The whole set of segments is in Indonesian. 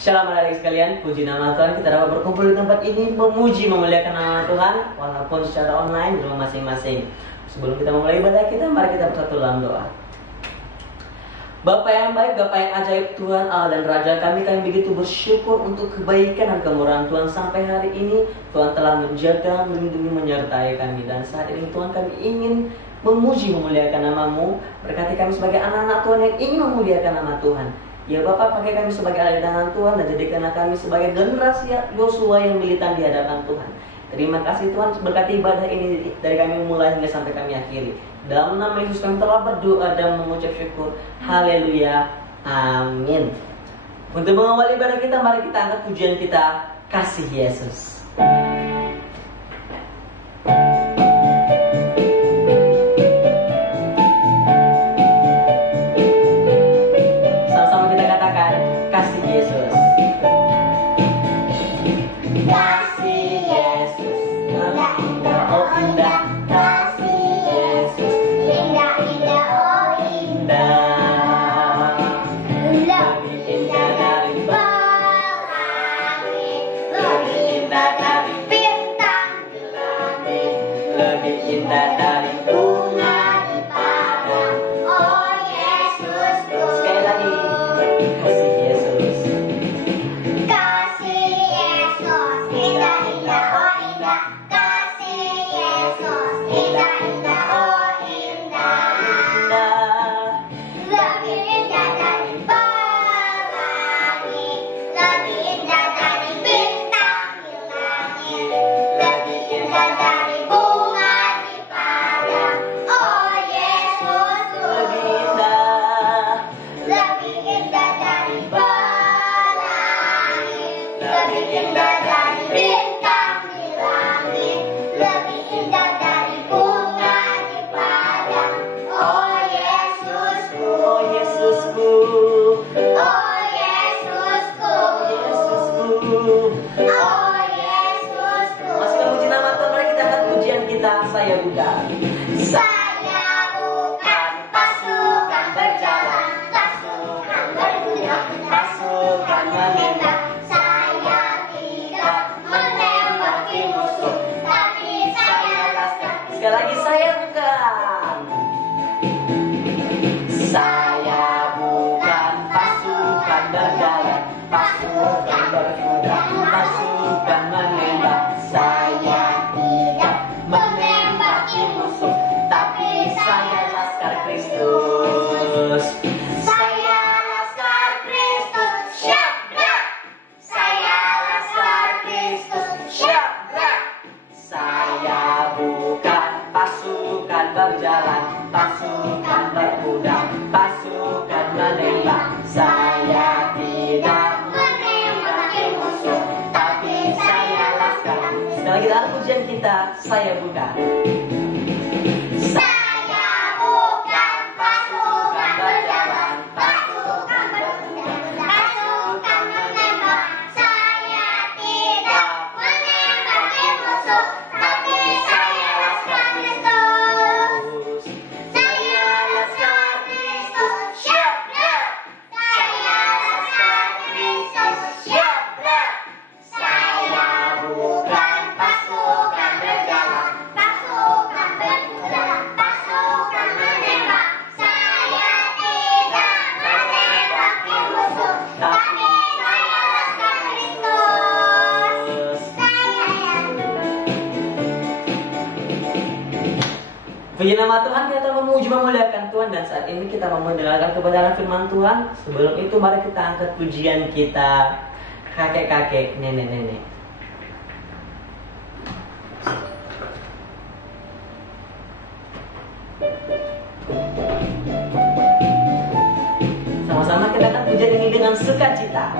Shalom adik sekalian, puji nama Tuhan, kita dapat berkumpul di tempat ini memuji, memuliakan nama Tuhan, walaupun secara online di rumah masing-masing. Sebelum kita memulai ibadah kita, mari kita bersatu dalam doa. Bapa yang baik, Bapa yang ajaib, Tuhan Allah dan Raja kami begitu bersyukur untuk kebaikan dan kemurahan Tuhan sampai hari ini. Tuhan telah menjaga, melindungi, menyertai kami. Dan saat ini Tuhan kami ingin memuji, memuliakan nama-Mu. Berkati kami sebagai anak-anak Tuhan yang ingin memuliakan nama Tuhan. Ya Bapak, pakai kami sebagai alat tangan Tuhan dan jadikanlah kami sebagai generasi Yosua yang militan di hadapan Tuhan. Terima kasih Tuhan, berkati ibadah ini dari kami mulai hingga sampai kami akhiri. Dalam nama Yesus kami telah berdoa dan mengucap syukur. Haleluya, amin. Untuk mengawali ibadah kita, mari kita angkat pujian kita, Kasih Yesus. Saya bukan pasukan berjalan, pasukan berkuda, pasukan menembak. Saya tidak menembaki musuh, tapi saya laskar Kristus. Saya laskar Kristus, siap gerak. Saya laskar Kristus, siap gerak. Saya bukan pasukan berjalan, pasukan berkuda, pasukan menembak. Saya tidak menembaki musuh, tapi saya laskar Kristus. Puji nama Tuhan, kita memuji memuliakan Tuhan. Dan saat ini kita mau mendengarkan kebenaran firman Tuhan. Sebelum itu mari kita angkat pujian kita, kakek-kakek, nenek-nenek. Sama-sama kita akan pujian ini dengan sukacita.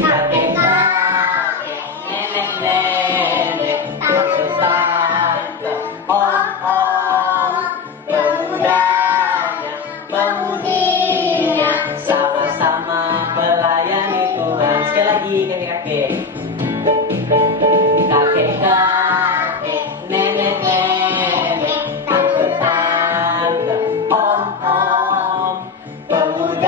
Kakek-kakek, nenek-nenek, tante-tante, om-om, pemudanya, pemudinya, sama-sama melayani Tuhan. Sekali lagi kakek-kakek. Kakek-kakek, nenek-nenek, tante-tante, om-om, pemuda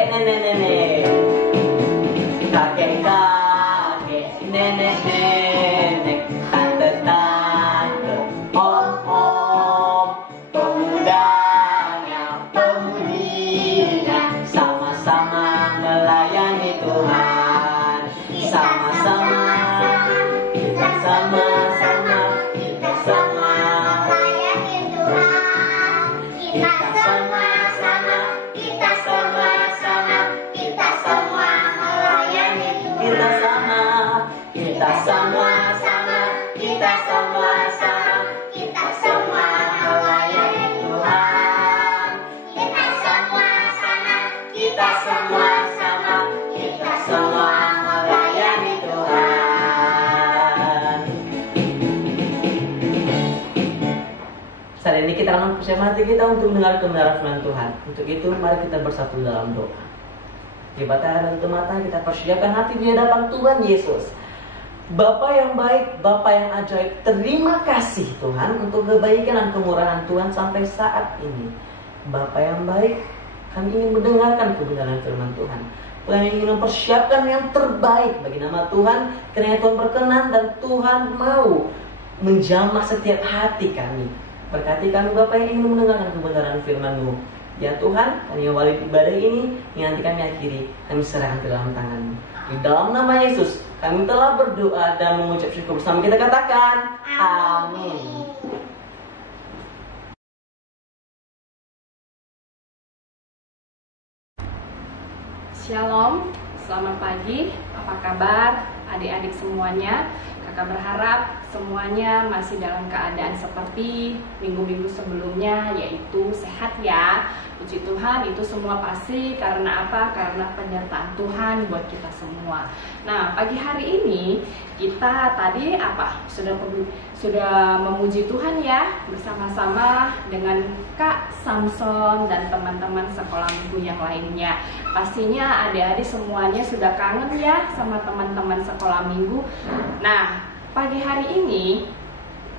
kakek nenek-nenek, kakek-kakek, nenek-nenek, tante-tante, om-om, pemudanya, pemudinya, sama-sama melayani Tuhan. Sama-sama, kita sama-sama, kita sama melayani Tuhan. Kita sama-sama, kita sama-sama, kita semua melayani Tuhan. Kita sama-sama, kita sama-sama, kita sama-sama, kita semua melayani Tuhan. Kita sama-sama, kita sama-sama, kita semua melayani Tuhan. Saat ini kita akan persiapkan hati kita untuk mendengar kebenaran firman Tuhan. Untuk itu mari kita bersatu dalam doa. Coba tahan tutup mata, kita persiapkan hati di hadapan Tuhan Yesus. Bapa yang baik, Bapa yang ajaib, terima kasih Tuhan untuk kebaikan dan kemurahan Tuhan sampai saat ini. Bapa yang baik, kami ingin mendengarkan kebenaran firman Tuhan. Tuhan ingin mempersiapkan yang terbaik bagi nama Tuhan, karena Tuhan berkenan dan Tuhan mau menjamah setiap hati kami. Berkati kami Bapa yang ingin mendengarkan kebenaran firman-Mu. Ya Tuhan, kami awali ibadah ini, yang nanti kami akhiri, kami serahkan ke dalam tangan-Mu. Di dalam nama Yesus, kami telah berdoa dan mengucap syukur bersama. Kita katakan, amin. Shalom, selamat pagi, apa kabar adik-adik semuanya? Kakak berharap semuanya masih dalam keadaan seperti minggu-minggu sebelumnya, yaitu sehat ya. Puji Tuhan, itu semua pasti karena apa? Karena penyertaan Tuhan buat kita semua. Nah, pagi hari ini kita tadi sudah memuji Tuhan ya, bersama-sama dengan Kak Samson dan teman-teman sekolah minggu yang lainnya. Pastinya adik-adik semuanya sudah kangen ya sama teman-teman sekolah minggu. Nah, pagi hari ini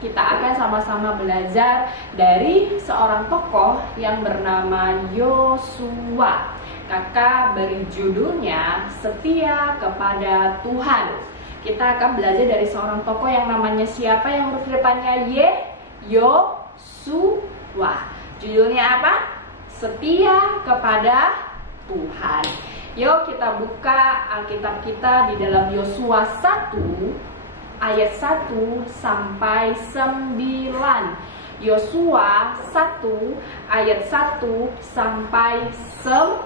kita akan sama-sama belajar dari seorang tokoh yang bernama Yosua. Kakak beri judulnya Setia Kepada Tuhan. Kita akan belajar dari seorang tokoh yang namanya siapa, yang huruf depannya Yosua. Judulnya apa? Setia Kepada Tuhan. Yuk kita buka Alkitab kita di dalam Yosua 1 ayat 1 sampai 9. Yosua 1 ayat 1 sampai 9.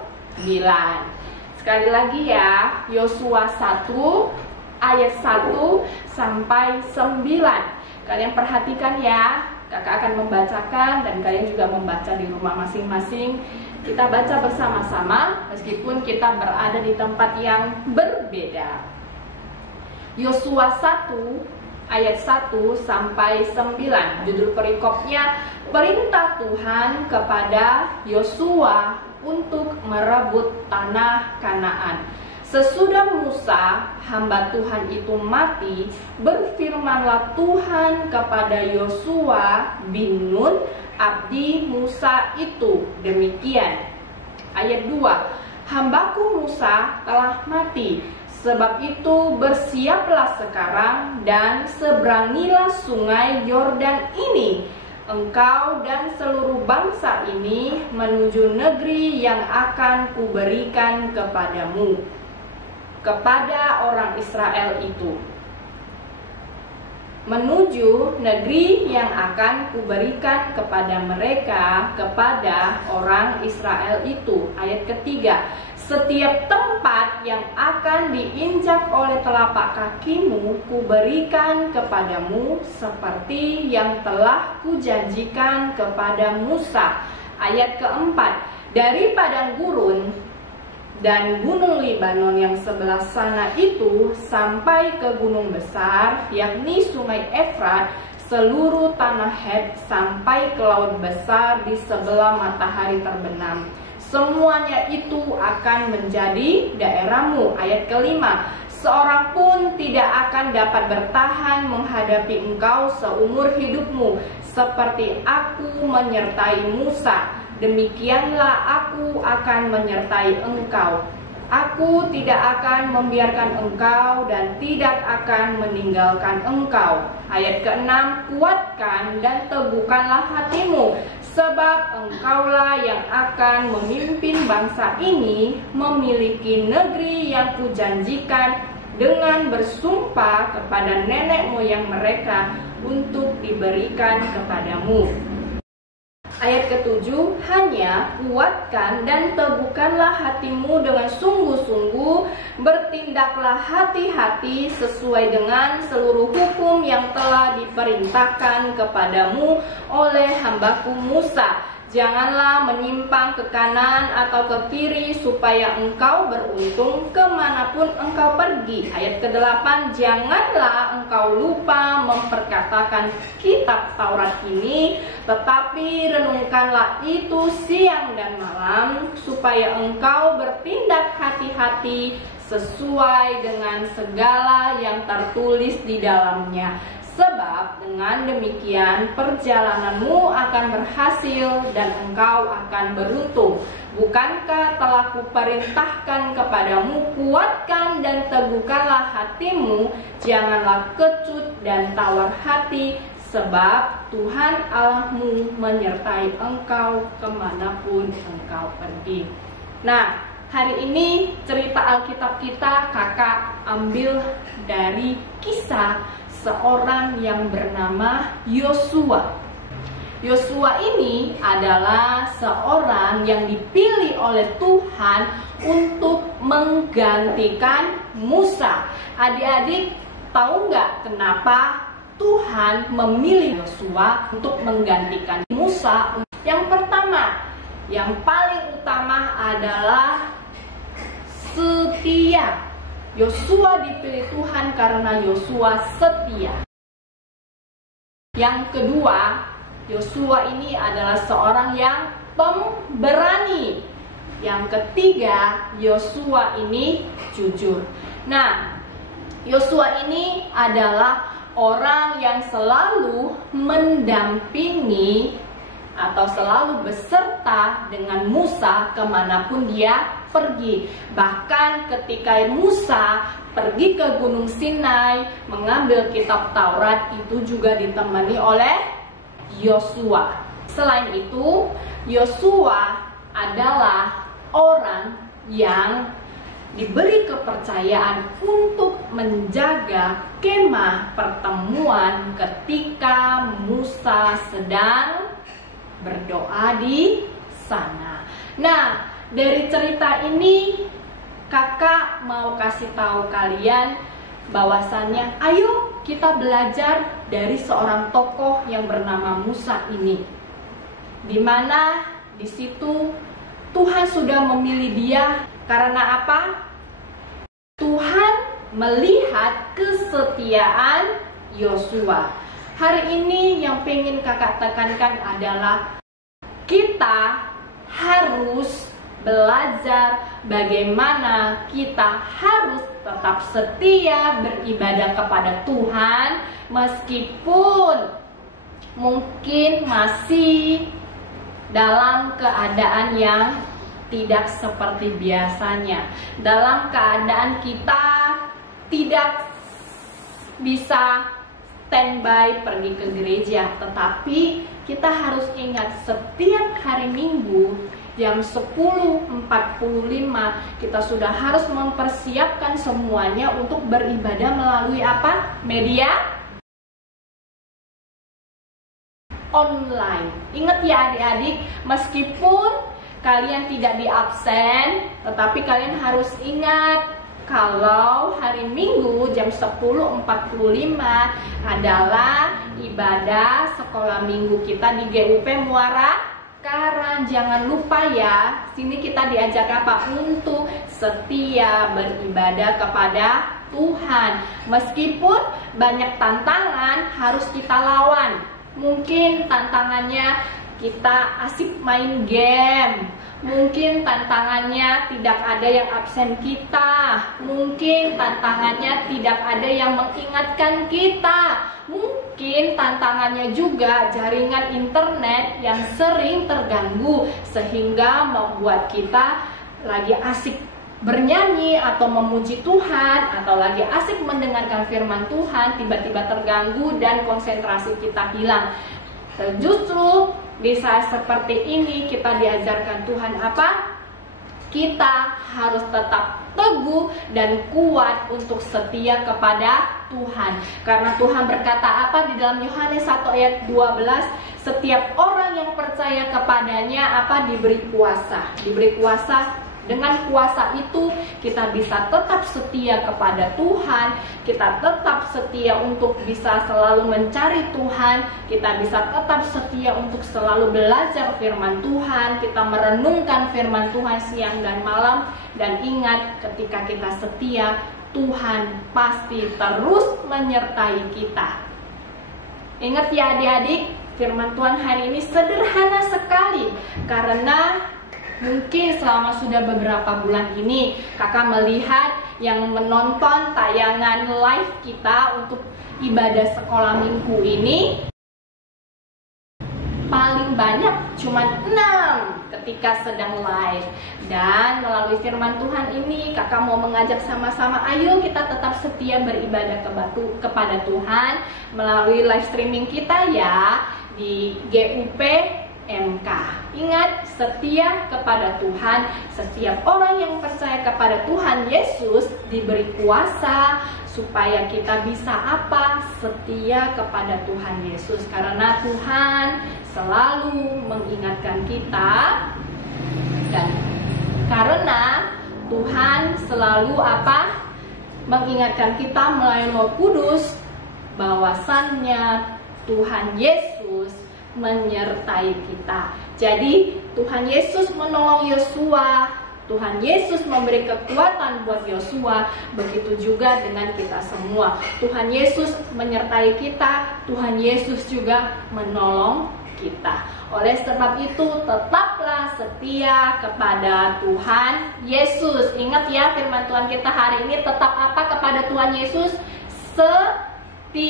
Sekali lagi ya, Yosua 1 ayat 1 sampai 9. Kalian perhatikan ya, kakak akan membacakan dan kalian juga membaca di rumah masing-masing. Kita baca bersama-sama meskipun kita berada di tempat yang berbeda. Yosua 1 ayat 1 sampai 9. Judul perikopnya Perintah Tuhan kepada Yosua untuk merebut tanah Kanaan. Sesudah Musa, hamba Tuhan itu mati, berfirmanlah Tuhan kepada Yosua bin Nun, abdi Musa itu, demikian. Ayat 2, hambaku Musa telah mati, sebab itu bersiaplah sekarang dan seberangilah sungai Yordan ini, engkau dan seluruh bangsa ini menuju negeri yang akan kuberikan kepadamu, kepada orang Israel itu. Menuju negeri yang akan kuberikan kepada mereka, kepada orang Israel itu. Ayat ketiga, setiap tempat yang akan diinjak oleh telapak kakimu kuberikan kepadamu seperti yang telah kujanjikan kepada Musa. Ayat keempat, dari padang gurun dan gunung Libanon yang sebelah sana itu sampai ke gunung besar, yakni sungai Efrat, seluruh tanah Het sampai ke laut besar di sebelah matahari terbenam. Semuanya itu akan menjadi daerahmu. Ayat kelima, seorang pun tidak akan dapat bertahan menghadapi engkau seumur hidupmu, seperti aku menyertai Musa. demikianlah aku akan menyertai engkau. Aku tidak akan membiarkan engkau dan tidak akan meninggalkan engkau. Ayat ke-6, kuatkan dan teguhkanlah hatimu, sebab engkaulah yang akan memimpin bangsa ini memiliki negeri yang kujanjikan dengan bersumpah kepada nenek moyang mereka untuk diberikan kepadamu. Ayat ke-7, hanya kuatkan dan teguhkanlah hatimu dengan sungguh-sungguh, bertindaklah hati-hati sesuai dengan seluruh hukum yang telah diperintahkan kepadamu oleh hambaku Musa. Janganlah menyimpang ke kanan atau ke kiri supaya engkau beruntung kemanapun engkau pergi. Ayat ke-8, janganlah engkau lupa memperkatakan kitab Taurat ini, tetapi renungkanlah itu siang dan malam, supaya engkau bertindak hati-hati sesuai dengan segala yang tertulis di dalamnya. Sebab dengan demikian perjalananmu akan berhasil dan engkau akan beruntung. Bukankah telah kuperintahkan kepadamu, kuatkan dan teguhkanlah hatimu, janganlah kecut dan tawar hati, sebab Tuhan Allahmu menyertai engkau kemanapun engkau pergi. Nah, hari ini cerita Alkitab kita kakak ambil dari kisah seorang yang bernama Yosua. Yosua ini adalah seorang yang dipilih oleh Tuhan untuk menggantikan Musa. Adik-adik tahu nggak kenapa Tuhan memilih Yosua untuk menggantikan Musa? Yang pertama, yang paling utama adalah setia. Yosua dipilih Tuhan karena Yosua setia. Yang kedua, Yosua ini adalah seorang yang pemberani. Yang ketiga, Yosua ini jujur. Nah, Yosua ini adalah orang yang selalu mendampingi atau selalu beserta dengan Musa kemanapun dia pergi. Bahkan ketika Musa pergi ke Gunung Sinai mengambil kitab Taurat, itu juga ditemani oleh Yosua. Selain itu, Yosua adalah orang yang diberi kepercayaan untuk menjaga kemah pertemuan ketika Musa sedang berdoa di sana. Nah, dari cerita ini kakak mau kasih tahu kalian bahwasannya ayo kita belajar dari seorang tokoh yang bernama Musa ini. Dimana di situ Tuhan sudah memilih dia karena apa? Tuhan melihat kesetiaan Yosua. Hari ini yang pengen kakak tekankan adalah kita harus belajar bagaimana kita harus tetap setia beribadah kepada Tuhan meskipun mungkin masih dalam keadaan yang tidak seperti biasanya, dalam keadaan kita tidak bisa standby pergi ke gereja, tetapi kita harus ingat setiap hari Minggu jam 10.45 kita sudah harus mempersiapkan semuanya untuk beribadah melalui apa? Media online. Ingat ya adik-adik, meskipun kalian tidak di absen, tetapi kalian harus ingat kalau hari Minggu jam 10.45 adalah ibadah sekolah minggu kita di GUP Muara Karang. Jangan lupa ya, sini kita diajak apa? Untuk setia beribadah kepada Tuhan. Meskipun banyak tantangan harus kita lawan. Mungkin tantangannya kita asik main game. Mungkin tantangannya tidak ada yang absen kita. Mungkin tantangannya tidak ada yang mengingatkan kita. Mungkin tantangannya juga jaringan internet yang sering terganggu, sehingga membuat kita lagi asik bernyanyi atau memuji Tuhan, atau lagi asik mendengarkan firman Tuhan, tiba-tiba terganggu dan konsentrasi kita hilang. Justru di saat seperti ini kita diajarkan Tuhan apa? Kita harus tetap teguh dan kuat untuk setia kepada Tuhan. Karena Tuhan berkata apa di dalam Yohanes 1 ayat 12? Setiap orang yang percaya kepadanya apa? Diberi kuasa. Diberi kuasa. Dengan kuasa itu kita bisa tetap setia kepada Tuhan, kita tetap setia untuk bisa selalu mencari Tuhan, kita bisa tetap setia untuk selalu belajar firman Tuhan, kita merenungkan firman Tuhan siang dan malam. Dan ingat, ketika kita setia, Tuhan pasti terus menyertai kita. Ingat ya adik-adik, firman Tuhan hari ini sederhana sekali, karena mungkin selama sudah beberapa bulan ini kakak melihat yang menonton tayangan live kita untuk ibadah sekolah minggu ini paling banyak cuma 6 ketika sedang live. Dan melalui firman Tuhan ini kakak mau mengajak sama-sama, ayo kita tetap setia beribadah kepada Tuhan melalui live streaming kita ya di GUP MK. Ingat, setia kepada Tuhan. Setiap orang yang percaya kepada Tuhan Yesus diberi kuasa supaya kita bisa apa? Setia kepada Tuhan Yesus. Karena Tuhan selalu mengingatkan kita, dan karena Tuhan selalu apa? Mengingatkan kita melalui Roh Kudus bahwasannya Tuhan Yesus menyertai kita. Jadi Tuhan Yesus menolong Yosua, Tuhan Yesus memberi kekuatan buat Yosua, begitu juga dengan kita semua. Tuhan Yesus menyertai kita, Tuhan Yesus juga menolong kita. Oleh sebab itu tetaplah setia kepada Tuhan Yesus. Ingat ya, firman Tuhan kita hari ini tetap apa kepada Tuhan Yesus? Setia.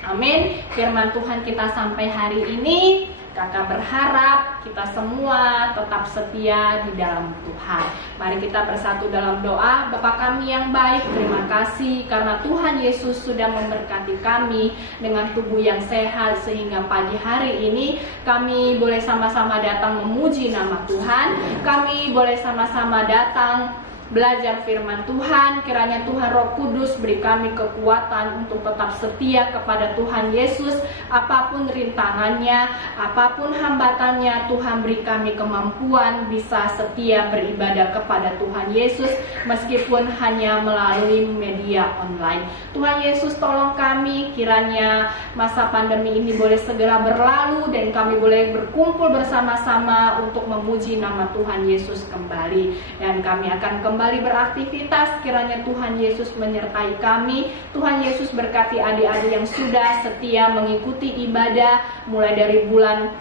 Amin. Firman Tuhan kita sampai hari ini, kakak berharap kita semua tetap setia di dalam Tuhan. Mari kita bersatu dalam doa. Bapa kami yang baik, terima kasih karena Tuhan Yesus sudah memberkati kami dengan tubuh yang sehat, sehingga pagi hari ini kami boleh sama-sama datang memuji nama Tuhan. Kami boleh sama-sama datang belajar firman Tuhan. Kiranya Tuhan Roh Kudus beri kami kekuatan untuk tetap setia kepada Tuhan Yesus. Apapun rintangannya, apapun hambatannya, Tuhan beri kami kemampuan bisa setia beribadah kepada Tuhan Yesus, meskipun hanya melalui media online. Tuhan Yesus tolong kami, kiranya masa pandemi ini boleh segera berlalu dan kami boleh berkumpul bersama-sama untuk memuji nama Tuhan Yesus kembali. Dan kami akan kembali beraktivitas. Kiranya Tuhan Yesus menyertai kami. Tuhan Yesus berkati adik-adik yang sudah setia mengikuti ibadah mulai dari bulan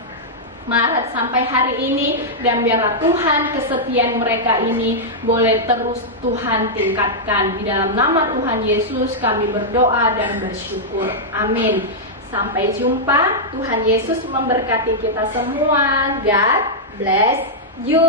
Maret sampai hari ini, dan biarlah Tuhan kesetiaan mereka ini boleh terus Tuhan tingkatkan. Di dalam nama Tuhan Yesus kami berdoa dan bersyukur. Amin. Sampai jumpa. Tuhan Yesus memberkati kita semua. God bless you.